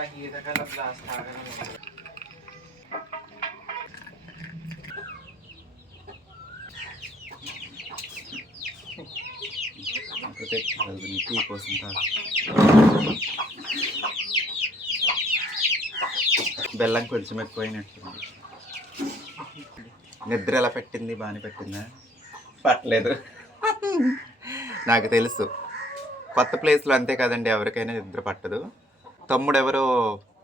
Tea కోసం బెల్లం కొంచెం ఎక్కువైనట్టుంది. నిద్ర ఎలా పెట్టింది? బాగానే పెట్టిందా? పట్టలేదు. నాకు తెలుసు, కొత్త ప్లేస్లో అంతే కదండి, ఎవరికైనా నిద్ర పట్టదు. తమ్ముడు ఎవరో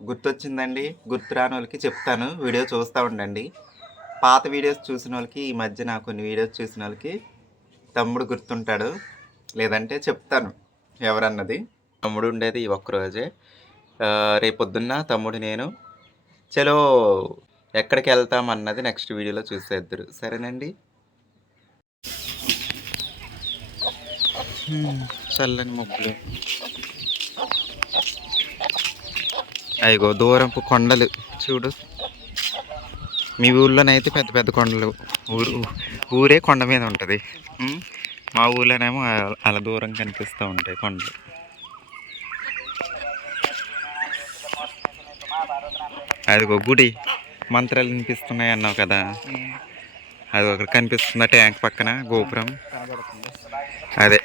గుర్తొచ్చిందండి. గుర్తు రాని వాళ్ళకి చెప్తాను, వీడియో చూస్తూ ఉండండి. పాత వీడియోస్ చూసిన వాళ్ళకి, ఈ మధ్య నా కొన్ని వీడియోస్ చూసిన వాళ్ళకి తమ్ముడు గుర్తుంటాడు, లేదంటే చెప్తాను ఎవరన్నది. తమ్ముడు ఉండేది ఒక్కరోజే. రేపొద్దున్న తమ్ముడు నేను చలో ఎక్కడికి వెళ్తాం అన్నది నెక్స్ట్ వీడియోలో చూసేద్దరు. సరేనండి. చల్లని ముగ్గులు, అయ్యో దూరంపు కొండలు చూడు. మీ ఊళ్ళోనైతే పెద్ద పెద్ద కొండలు, ఊరే కొండ మీద ఉంటుంది. మా ఊళ్ళోనేమో అలా దూరం కనిపిస్తూ ఉంటాయి కొండలు. అదిగో గుడి, మంత్రాలు వినిపిస్తున్నాయి అన్నావు కదా, అది ఒకటి కనిపిస్తుందా ట్యాంక్ పక్కన గోపురం? అదే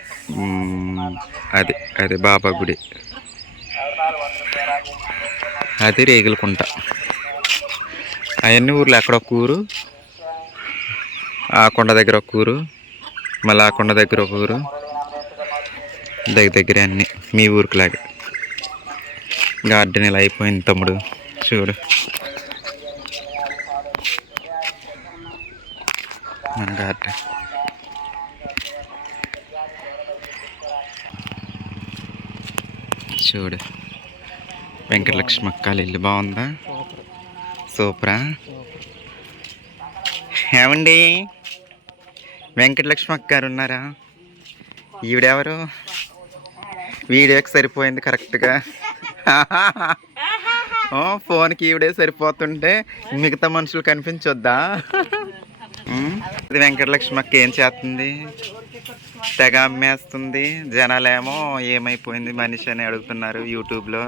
అదే అదే బాబా గుడి. అది రేగులకుంట. అవన్నీ ఊర్లు, అక్కడ ఒక ఊరు, ఆ కొండ దగ్గర ఒక ఊరు, మళ్ళీ ఆ కొండ దగ్గర ఒక ఊరు, దగ్గర అన్నీ మీ ఊరికి లాగా. గార్డెన్ ఇలా అయిపోయింది తమ్ముడు, చూడు మన గార్డెన్. చూడు వెంకటలక్ష్మి అక్క ఇల్లు బాగుందా? సూపరా? ఏమండి వెంకటలక్ష్మి అక్క గారు ఉన్నారా? ఈవిడెవరు? వీడియోకి సరిపోయింది కరెక్ట్గా. ఫోన్కి ఈవిడే సరిపోతుంటే మిగతా మనుషులు కనిపించొద్దా? ఇది వెంకటలక్ష్మి అక్క ఏం చేస్తుంది? తెగ అమ్మేస్తుంది. జనాలేమో ఏమైపోయింది మనిషి అని అడుగుతున్నారు యూట్యూబ్లో.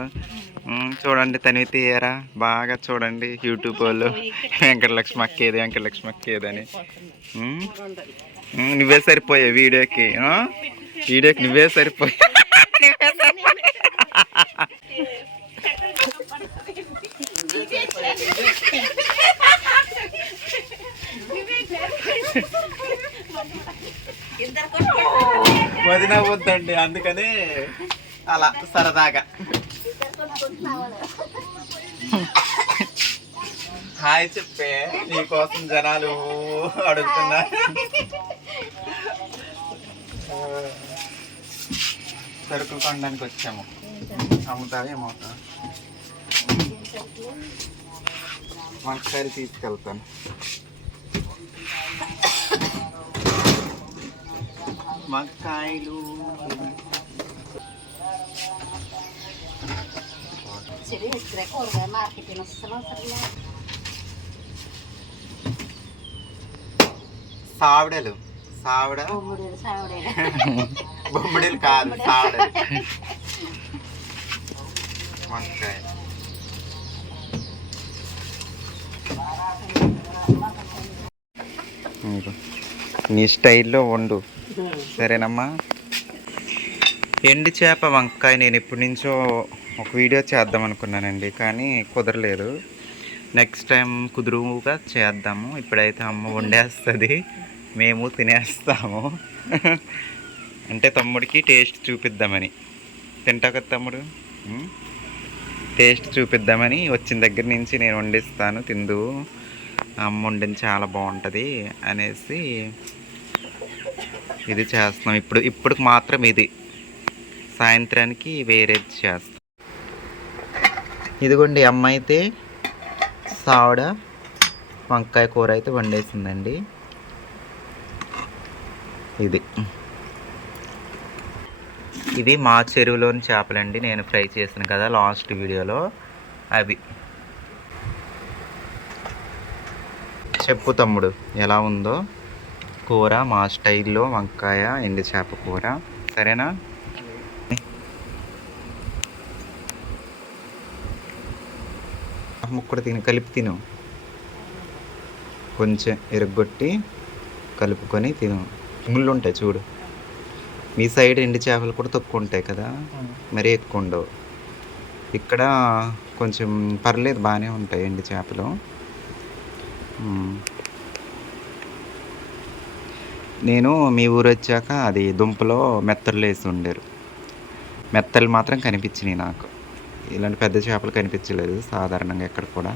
చూడండి, తనివి తీయరా బాగా చూడండి యూట్యూబ్ వాళ్ళు. వెంకటలక్ష్మి అక్క ఏది, వెంకటలక్ష్మి అక్క ఏదని. నువ్వే సరిపోయావు వీడియోకి, నువ్వే సరిపోయావు. వదిన వద్దండి, అందుకని అలా సరదాగా. హాయ్ చెప్పే, నీకోసం జనాలు అడుగుతున్నారు. సరుకులు కొనడానికి వచ్చాము. అమ్ముతావేమో వంకాయలు తీసుకెళ్తాను. వంకాయలు సావిడలు, బొమ్మిడీలు కాదు, సావిడలు. వంకాయ నీ స్టైల్లో వండు, సరేనమ్మా. ఎండు చేప వంకాయ నేను ఎప్పటి నుంచో ఒక వీడియో చేద్దాం అనుకున్నానండి, కానీ కుదరలేదు. నెక్స్ట్ టైం కుదురుగా చేద్దాము. ఇప్పుడైతే అమ్మ వండేస్తుంది, మేము తినేస్తాము. అంటే తమ్ముడికి టేస్ట్ చూపిద్దామని. తింటావు కదా తమ్ముడు? టేస్ట్ చూపిద్దామని వచ్చిన దగ్గర నుంచి నేను వండిస్తాను, తిందు, అమ్మ వండింది చాలా బాగుంటుంది అనేసి ఇది చేస్తున్నాం. ఇప్పుడు మాత్రం ఇది, సాయంత్రానికి వేరేది చేస్తాం. ఇదిగోండి, అమ్మ అయితే సావిడ వంకాయ కూర అయితే వండేసిందండి. ఇది మా చెరువులోని చేపలండి, నేను ఫ్రై చేసాను కదా లాస్ట్ వీడియోలో, అవి. చెప్పు తమ్ముడు ఎలా ఉందో కూర, మా స్టైల్లో వంకాయ ఎండు చేప కూర, సరేనా? ముక్కడు తిని కలిపి తిను, కొంచెం ఎరగొట్టి కలుపుకొని తిను. ముళ్ళు ఉంటాయి చూడు. మీ సైడ్ ఎండు చేపలు కూడా తక్కువ ఉంటాయి కదా, మరీ ఎక్కువ ఉండవు. ఇక్కడ కొంచెం పర్లేదు, బాగానే ఉంటాయి ఎండు చేపలు. నేను మీ ఊరు వచ్చాక అది దుంపలో మెత్తలు వేసి ఉండేరు. మెత్తలు మాత్రం కనిపించినాయి నాకు, ఇలాంటి పెద్ద చేపలు కనిపించలేదు సాధారణంగా ఎక్కడ కూడా.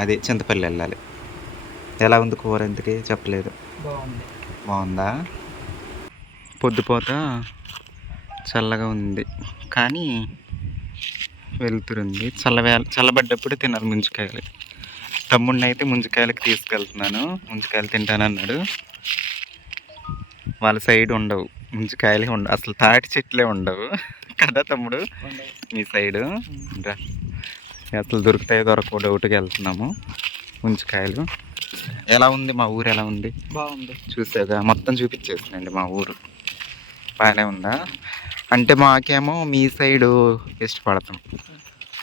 అది చింతపల్లి వెళ్ళాలి. ఎలా ఉంది కూర? ఎందుకు చెప్పలేదు? బాగుందా? పొద్దుపోత చల్లగా ఉంది కానీ వెళ్తురుంది. చల్లబడ్డప్పుడు తినాలి ముంజికాయలు. తమ్ముడిని అయితే ముంజికాయలకి తీసుకెళ్తున్నాను, ముంజికాయలు తింటానన్నాడు. వాళ్ళ సైడ్ ఉండవు ముంజికాయలే, ఉండవు అసలు, తాటి చెట్లే ఉండవు కదా తమ్ముడు మీ సైడు? అసలు దొరుకుతాయో దొరకవు డౌట్గా వెళ్తున్నాము. ముంజికాయలు ఎలా ఉంది? మా ఊరు ఎలా ఉంది? బాగుంది. చూసాగా మొత్తం చూపించేసిందండి మా ఊరు. బాగానే ఉందా? అంటే మాకేమో మీ సైడు ఇష్టపడతాం,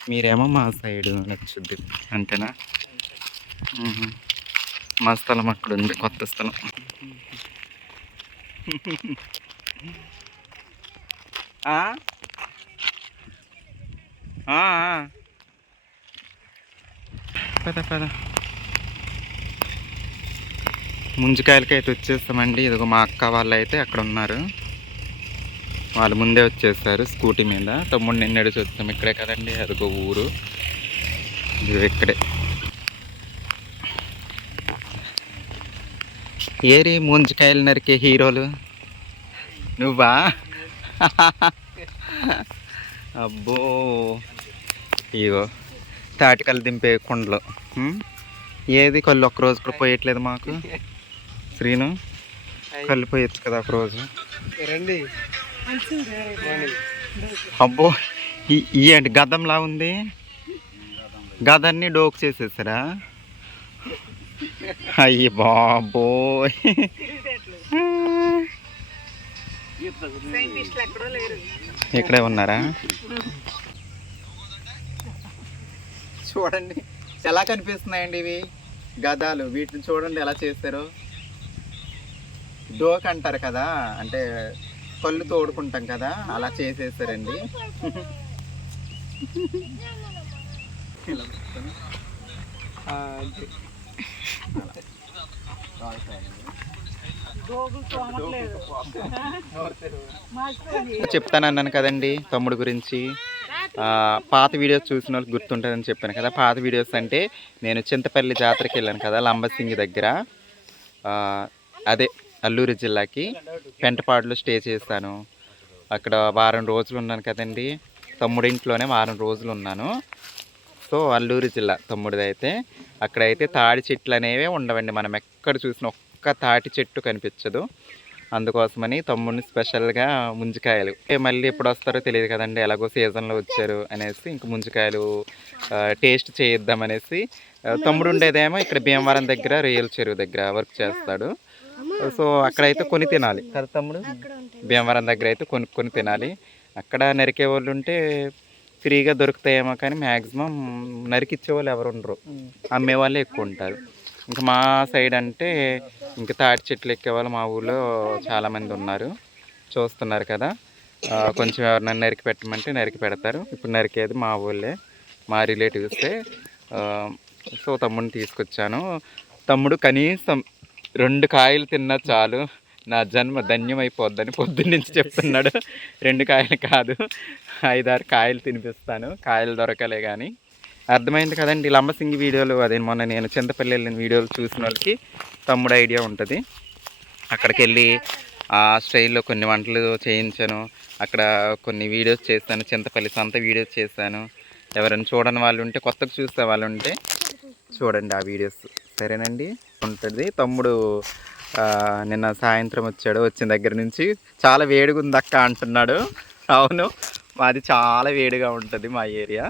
మీరేమో మా సైడు నచ్చుద్ది అంతేనా? మా స్థలం అక్కడ ఉంది, కొత్త స్థలం. పద పద, ముంజికాయలకైతే వచ్చేస్తామండి. ఇదిగో మా అక్క వాళ్ళు అయితే అక్కడ ఉన్నారు, వాళ్ళు ముందే వచ్చేస్తారు స్కూటీ మీద. తమ్ముడు నిన్న నడిచి వచ్చాం, ఇక్కడే కదండి అదిగో ఊరు, ఇది ఇక్కడే. ఏరి ముంజికాయలు నరికే హీరోలు నువ్వా? అబ్బో, ఇగో తాటికల్లు దింపే కుండలు. ఏది కళ్ళు ఒక్కరోజు కూడా పోయట్లేదు మాకు. శ్రీను కళ్ళు పోయచ్చు కదా ఒకరోజు. అబ్బో, ఏంటి గదంలా ఉంది? గదాన్ని డోకు చేసేసారా? అయ్యి బాబోయ్, ఇక్కడే ఉన్నారా? చూడండి ఎలా కనిపిస్తున్నాయండి ఇవి గదాలు. వీటిని చూడండి ఎలా చేశారు. డోక్ అంటారు కదా, అంటే కళ్ళు తోడుకుంటాం కదా, అలా చేసేసారండి. చెప్తానన్నాను కదండి తమ్ముడు గురించి. పాత వీడియోస్ చూసిన వాళ్ళకి గుర్తుంటుందని చెప్పాను కదా. పాత వీడియోస్ అంటే నేను చింతపల్లి జాతరకి వెళ్ళాను కదా, లంబసింగి దగ్గర. అదే అల్లూరు జిల్లాకి పెంటపాడులో స్టే చేస్తాను. అక్కడ వారం రోజులు ఉన్నాను కదండి, తమ్ముడి ఇంట్లోనే వారం రోజులు ఉన్నాను. సో అల్లూరు జిల్లా తమ్ముడిది అయితే, అక్కడైతే తాడి చెట్లు అనేవి ఉండవండి. మనం ఎక్కడ చూసిన ఒక్క తాటి చెట్టు కనిపించదు. అందుకోసమని తమ్ముడిని స్పెషల్గా ముంజికాయలు, మళ్ళీ ఎప్పుడు వస్తారో తెలియదు కదండి, ఎలాగో సీజన్లో వచ్చారు అనేసి ఇంక ముంజికాయలు టేస్ట్ చేయిద్దామనేసి. తమ్ముడు ఉండేదేమో ఇక్కడ భీమవరం దగ్గర, రియల్ చెరువు దగ్గర వర్క్ చేస్తాడు. సో అక్కడైతే కొని తినాలి కదా తమ్ముడు, భీమవరం దగ్గర అయితే కొనుక్కొని తినాలి. అక్కడ నరికే వాళ్ళు ఉంటే ఫ్రీగా దొరుకుతాయేమో కానీ మ్యాక్సిమం నరికిచ్చే వాళ్ళు ఎవరు ఉండరు, అమ్మేవాళ్ళే ఎక్కువ ఉంటారు. ఇంకా మా సైడ్ అంటే ఇంకా తాటి చెట్లు ఎక్కేవాళ్ళు మా ఊళ్ళో చాలామంది ఉన్నారు, చూస్తున్నారు కదా. కొంచెం ఎవరినైనా నరికి పెట్టమంటే నరికి పెడతారు. ఇప్పుడు నరికేది మా ఊళ్ళే, మా రిలేటివ్సే. సో తమ్ముడిని తీసుకొచ్చాను. తమ్ముడు కనీసం 2 కాయలు తిన్నా చాలు, నా జన్మ ధన్యమైపోద్దని పొద్దున్నుంచి చెప్తున్నాడు. 2 కాయలు కాదు, 5-6 కాయలు తినిపిస్తాను, కాయలు దొరకలే కానీ. అర్థమైంది కదండి. లంబసింగి వీడియోలు, అదే మొన్న నేను చింతపల్లి వెళ్ళిన వీడియోలు చూసిన వాళ్ళకి తమ్ముడు ఐడియా ఉంటుంది. అక్కడికి వెళ్ళి ఆ స్టైల్లో కొన్ని వంటలు చేయించాను, అక్కడ కొన్ని వీడియోస్ చేశాను, చింతపల్లి సొంత వీడియోస్ చేశాను. ఎవరైనా చూడని వాళ్ళు ఉంటే, కొత్తగా చూసే వాళ్ళు ఉంటే చూడండి ఆ వీడియోస్, సరేనండి. ఉంటుంది. తమ్ముడు నిన్న సాయంత్రం వచ్చాడు, వచ్చిన దగ్గర నుంచి చాలా వేడిగా ఉంది అక్క అంటున్నాడు. అవును, మాది చాలా వేడిగా ఉంటుంది మా ఏరియా.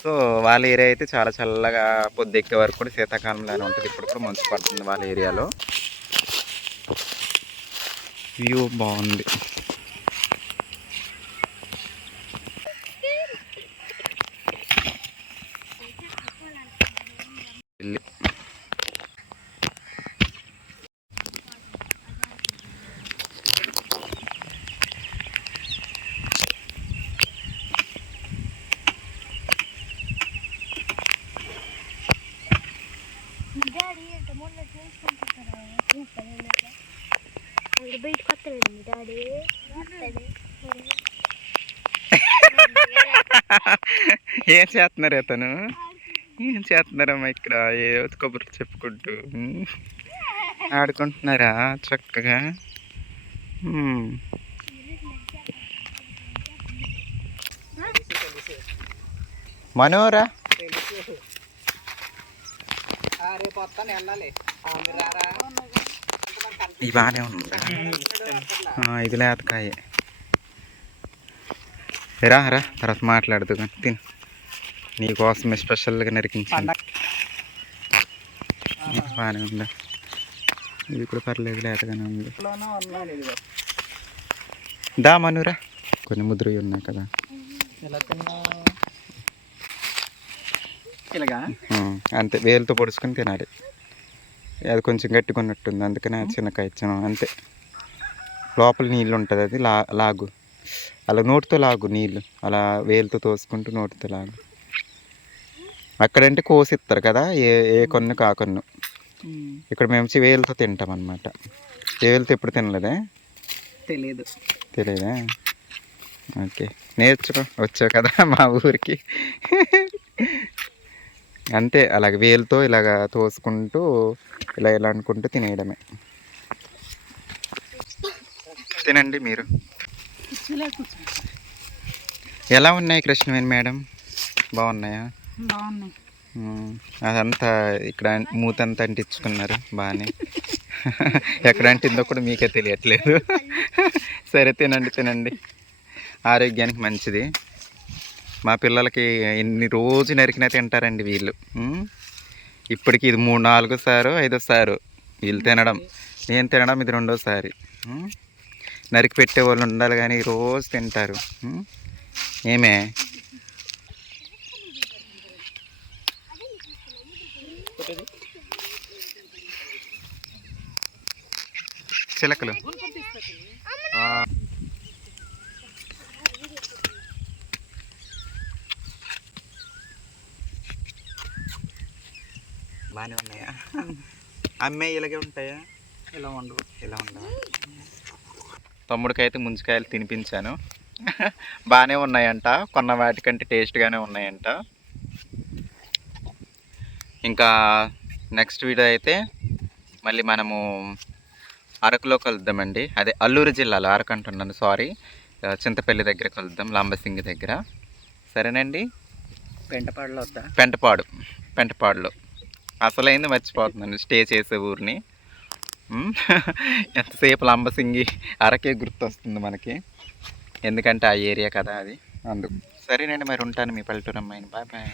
సో వాళ్ళ ఏరియా అయితే చాలా చల్లగా, పొద్దుెక్కే వరకు కూడా శీతాకాలంలోనే ఉంటుంది. ఇప్పుడు కూడా మంచు పడుతుంది వాళ్ళ ఏరియాలో. వ్యూ బాగుంది. ఏం చేస్తున్నారు అతను? ఏం చేస్తున్నారమ్మా ఇక్కడ? ఏ కబుర్లు చెప్పుకుంటూ ఆడుకుంటున్నారా చక్కగా? మనోరా ఇది బాగానే ఉందా? ఇది లేతకాయ. రా రా తర్వాత మాట్లాడుతూ తిను. నీకోసమే స్పెషల్గా నరికించాను. బాగానే ఉందా? ఇది కూడా పర్లేదు, లేతగానే ఉంది. దా మనురా, కొన్ని ముద్రవి ఉన్నాయి కదా. అంతే, వేలుతో పొడుచుకొని తినాలి. అది కొంచెం గట్టిగా ఉన్నట్టుంది, అందుకనే చిన్నకాయ ఇచ్చాను అంతే. లోపల నీళ్ళు ఉంటుంది, అది లాగు. అలా నోటితో లాగు నీళ్ళు, అలా వేలుతో తోసుకుంటూ నోటితో లాగు. అక్కడంటే కోసిస్తారు కదా, ఏ కొన్ను కాకొన్ను. ఇక్కడ మేము వేలుతో తింటాం అన్నమాట. వేలుతో ఎప్పుడు తినలేదే? తెలియదా? ఓకే, నేర్చుకో, వచ్చావు కదా మా ఊరికి. అంతే, అలాగ వేలుతో ఇలాగ తోసుకుంటూ ఇలా అనుకుంటూ తినేయడమే. తినండి మీరు. ఎలా ఉన్నాయి కృష్ణవేణి మేడం? బాగున్నాయా? బాగున్నాయి. అదంతా ఇక్కడ మూతంతా అంటించుకున్నారు బాగానే. ఎక్కడ అంటిందో కూడా మీకే తెలియట్లేదు. సరే, తినండి. ఆరోగ్యానికి మంచిది. మా పిల్లలకి ఎన్ని రోజు నరికినా తింటారండి వీళ్ళు. ఇప్పటికి ఇది 3-4 సారు 5వ సారు వీళ్ళు తినడం. నేను తినడం ఇది 2వ సారి. నరికి పెట్టే వాళ్ళు ఉండాలి కానీ రోజు తింటారు. ఏమే చిలకలు బాగానే ఉన్నాయా? అమ్మాయి ఇలాగే ఉంటాయా? ఇలా ఉండవు. తమ్ముడికి అయితే ముంజికాయలు తినిపించాను. బాగానే ఉన్నాయంట, కొన్న వాటికంటే టేస్ట్గానే ఉన్నాయంట. ఇంకా నెక్స్ట్ వీడియో అయితే మళ్ళీ మనము అరకులో కలుద్దామండి. అదే అల్లూరు జిల్లాలో, అరకు అంటున్నాను, సారీ, చింతపల్లి దగ్గర కలుద్దాం, లంబసింగి దగ్గర. సరేనండి. పెంటపాడులో అసలైంది మర్చిపోతున్నాను, స్టే చేసే ఊరిని. ఎంతసేపు లంబసింగి అరకే గుర్తొస్తుంది మనకి, ఎందుకంటే ఆ ఏరియా కదా అది, అందుకు. సరేనండి, మరి ఉంటాను. మీ పల్లెటూరు అమ్మాయిని. బాయ్.